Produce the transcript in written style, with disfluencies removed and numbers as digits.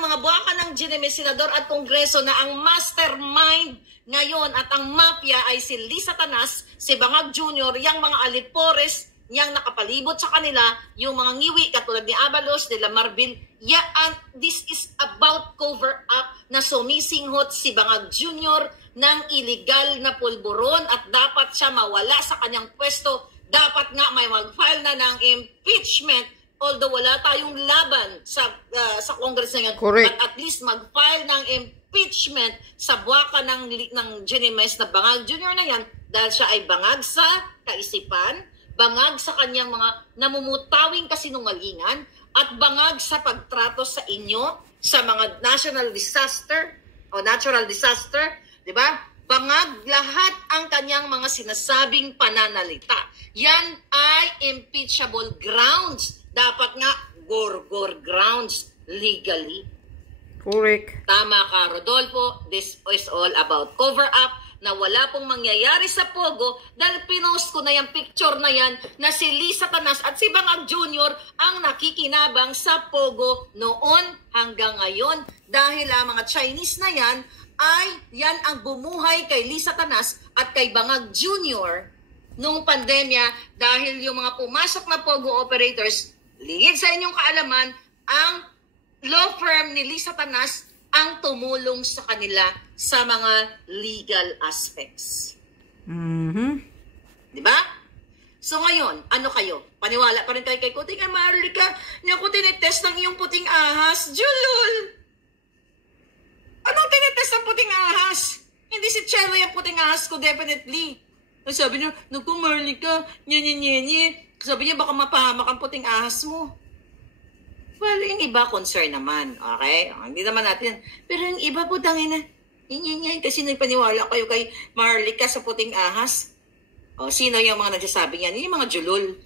ng mga buwaka ng GMA, senador at kongreso na ang mastermind ngayon at ang mafia ay si Lisa Tanas, si Bangag Jr., yung mga alipores niyang nakapalibot sa kanila, yung mga ngiwi katulad ni Abalos, de la Marbil. Yeah, and this is about cover up na sumisinghot si Bangag Jr. ng illegal na pulburon at dapat siya mawala sa kanyang pwesto. Dapat nga may mag-file na ng impeachment, although wala tayong laban sa Congress na yan. Correct. But at least mag-file ng impeachment sa buwaka ng GMS na Bangag Jr. na yan dahil siya ay bangag sa kaisipan, bangag sa kanyang mga namumutawing kasinungalingan, at bangag sa pagtrato sa inyo sa mga national disaster o natural disaster, di ba? Bangag lahat ang kanyang mga sinasabing pananalita. Yan ay impeachable grounds. Dapat nga gorgor grounds legally. Correct. Tama ka, Rodolfo. This is all about cover-up na wala pong mangyayari sa Pogo dahil pinost ko na yung picture na yan na si Lisa Tanas at si Bangag Jr. ang nakikinabang sa Pogo noon hanggang ngayon. Dahil ang mga Chinese na yan ay yan ang bumuhay kay Lisa Tanas at kay Bangag Jr. nung pandemya dahil yung mga pumasok na Pogo operators, lingid sa inyong kaalaman, ang law firm ni Lisa Tanas ang tumulong sa kanila sa mga legal aspects. Di ba? So ngayon, ano kayo? Paniwala pa rin kayo kay Kuting? Marlika, niya ko tinitest ng iyong puting ahas. Julul! Anong tinitest ng puting ahas? Hindi si Chelo yung puting ahas ko, definitely. Sabi niya, naku Marlika, nye. Sabi niya, baka mapahamak ang puting ahas mo. Well, yung iba, concern naman. Okay? Hindi naman natin. Pero yung iba po, tangin na. Kasi nagpaniwala kayo kay Marlika sa puting ahas. O, sino yung mga nagsasabi niyan? Yung mga julul.